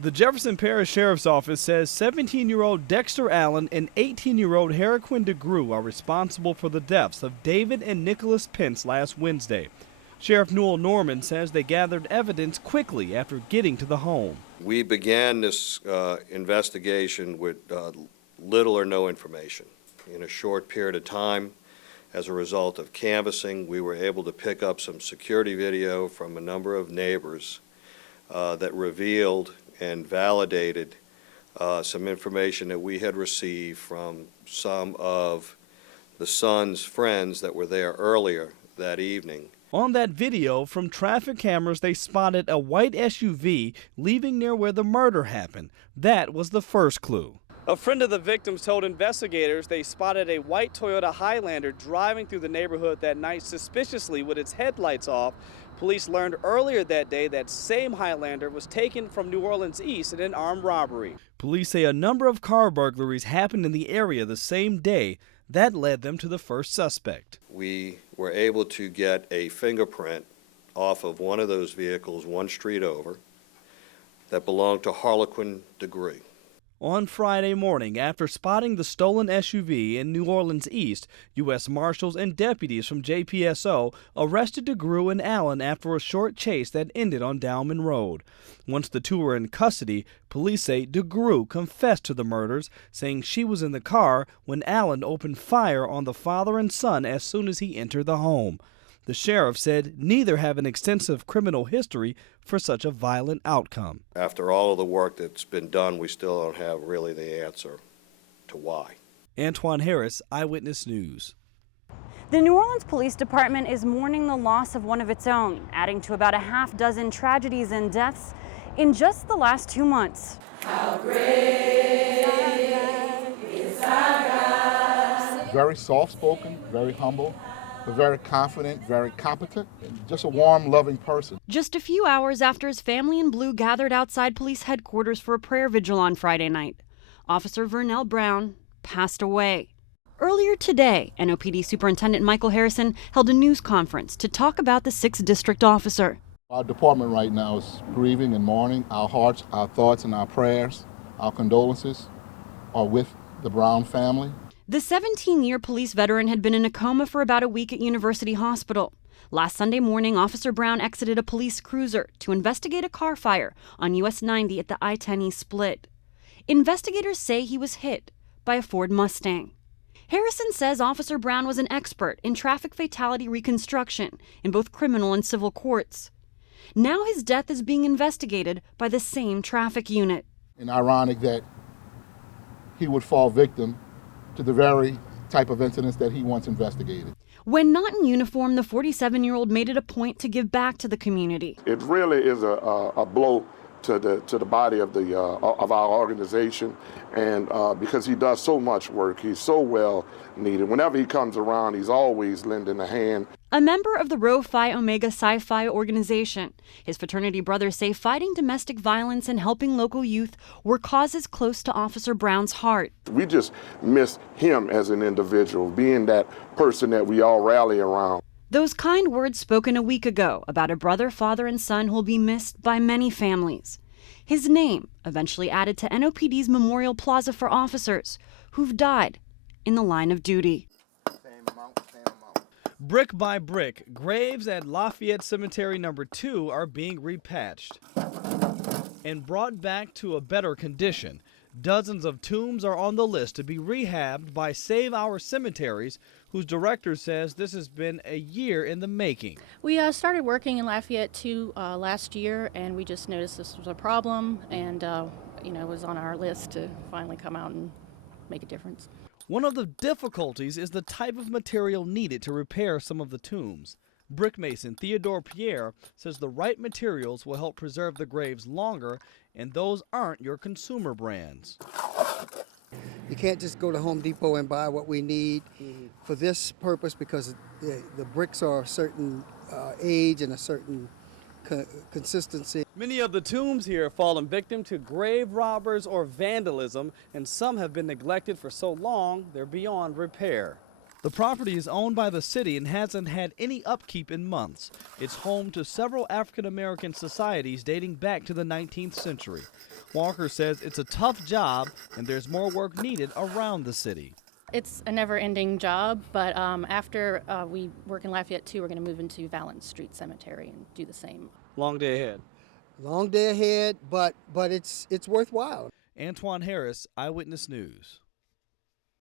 The Jefferson Parish Sheriff's Office says 17-year-old Dexter Allen and 18-year-old Harriquin DeGrew are responsible for the deaths of David and Nicholas Pence last Wednesday. Sheriff Newell Norman says they gathered evidence quickly after getting to the home. We began this investigation with little or no information. In a short period of time, as a result of canvassing, we were able to pick up some security video from a number of neighbors that revealed and validated some information that we had received from some of the son's friends that were there earlier that evening. On that video from traffic cameras, they spotted a white SUV leaving near where the murder happened. That was the first clue. A friend of the victims told investigators they spotted a white Toyota Highlander driving through the neighborhood that night suspiciously with its headlights off. Police learned earlier that day that same Highlander was taken from New Orleans East in an armed robbery. Police say a number of car burglaries happened in the area the same day. That led them to the first suspect. We were able to get a fingerprint off of one of those vehicles one street over that belonged to Harlequin DeGree. On Friday morning, after spotting the stolen SUV in New Orleans East, U.S. Marshals and deputies from JPSO arrested DeGrew and Allen after a short chase that ended on Dowman Road. Once the two were in custody, police say DeGrew confessed to the murders, saying she was in the car when Allen opened fire on the father and son as soon as he entered the home. The sheriff said neither have an extensive criminal history for such a violent outcome. After all of the work that's been done, we still don't have really the answer to why. Antoine Harris, Eyewitness News. The New Orleans Police Department is mourning the loss of one of its own, adding to about a half dozen tragedies and deaths in just the last 2 months. How great is our God. Very soft-spoken, very humble, but very confident, very competent, and just a warm, loving person. Just a few hours after his family in blue gathered outside police headquarters for a prayer vigil on Friday night, Officer Vernell Brown passed away. Earlier today, NOPD Superintendent Michael Harrison held a news conference to talk about the 6th District officer. Our department right now is grieving and mourning. Our hearts, our thoughts, and our prayers, our condolences are with the Brown family. The 17-year police veteran had been in a coma for about a week at University Hospital. Last Sunday morning, Officer Brown exited a police cruiser to investigate a car fire on US 90 at the I-10 East split. Investigators say he was hit by a Ford Mustang. Harrison says Officer Brown was an expert in traffic fatality reconstruction in both criminal and civil courts. Now his death is being investigated by the same traffic unit. And ironic that he would fall victim to the very type of incidents that he once investigated. When not in uniform, the 47-year-old made it a point to give back to the community. It really is a blow to the body of our organization, and because he does so much work, he's so well needed. Whenever he comes around, he's always lending a hand. A member of the Rho Phi Omega Psi Phi organization, his fraternity brothers say fighting domestic violence and helping local youth were causes close to Officer Brown's heart. We just miss him as an individual, being that person that we all rally around. Those kind words spoken a week ago about a brother, father, and son who will be missed by many families. His name eventually added to NOPD's Memorial Plaza for officers who've died in the line of duty. Brick by brick, graves at Lafayette Cemetery No. 2 are being repatched and brought back to a better condition. Dozens of tombs are on the list to be rehabbed by Save Our Cemeteries, whose director says this has been a year in the making. We started working in Lafayette 2 last year, and we just noticed this was a problem, and it was on our list to finally come out and make a difference. One of the difficulties is the type of material needed to repair some of the tombs. Brick mason Theodore Pierre says the right materials will help preserve the graves longer, and those aren't your consumer brands. You can't just go to Home Depot and buy what we need for this purpose, because the bricks are a certain age and a certain consistency. Many of the tombs here have fallen victim to grave robbers or vandalism, and some have been neglected for so long they're beyond repair. The property is owned by the city and hasn't had any upkeep in months. It's home to several African American societies dating back to the 19th century. Walker says it's a tough job and there's more work needed around the city. It's a never-ending job, but after we work in Lafayette too, we're going to move into Valence Street Cemetery and do the same. Long day ahead. Long day ahead, but it's worthwhile. Antoine Harris, Eyewitness News.